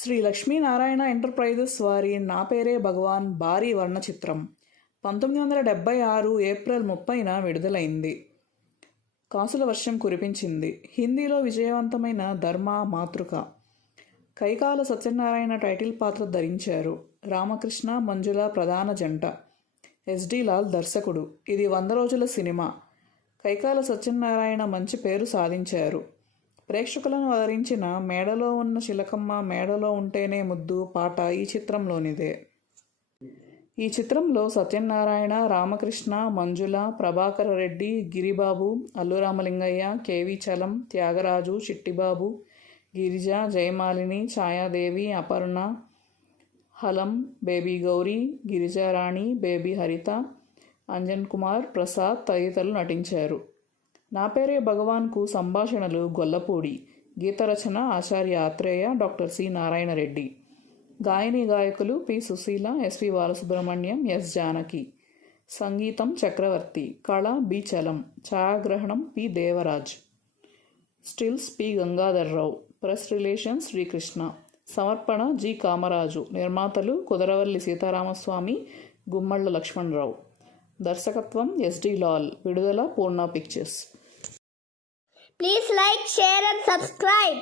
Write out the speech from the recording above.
Shri Lakshminarayana enterprises వారి నా పేరే భగవాన్ భారీ వర్ణ చిత్రం 1976 ఏప్రిల్ 30న విడుదలైంది. కాసుల వర్షం కురిపించింది. హిందీలో విజయవంతమైన ధర్మ మాతృక. కైకాల సత్యనారాయణ టైటిల్ పాత్ర ధరించారు. రామకృష్ణ మంజుల ప్రధాన జంట. ఎస్డి లాల్ దర్శకుడు. ఇది 100 రోజుల సినిమా. కైకాల సత్యనారాయణ మంచి పేరు సాధించారు. ప్రేక్షకులను అలరించిన మేడలో ఉన్న చిలకమ్మ మేడలో ఉంటేనే ముద్దు పాట ఈ చిత్రంలోనిదే. ఈ చిత్రంలో Satyanarayana, Ramakrishna, Manjula, Prabhakar Reddy, Giribabu, Allu Ramalingaiah, KV Chalam, Tyagaraju, Chittibabu, Girija, Jayamalini, Chayadevi, Aparna, Halam, baby Gowri, Girijarani, baby Haritha, Anjan Kumar Prasad తదితరులు నటించారు. నా పేరే భగవాన్కు సంభాషణలు గొల్లపూడి. గీతరచన ఆచార్య ఆత్రేయ, డాక్టర్ సి నారాయణ రెడ్డి. గాయని గాయకులు P Susheela, SV Balasubrahmanyam, S Janaki. సంగీతం చక్రవర్తి. కళ బి చలం. ఛాయాగ్రహణం P Devaraj. Stills P Gangadharrao. Press relations Srikrishna. సమర్పణ జి కామరాజు. నిర్మాతలు కుదరవల్లి సీతారామస్వామి, గుమ్మళ్ళ లక్ష్మణరావు. దర్శకత్వం ఎస్డి లాల్. విడుదల పూర్ణ pictures. Please like, share and subscribe.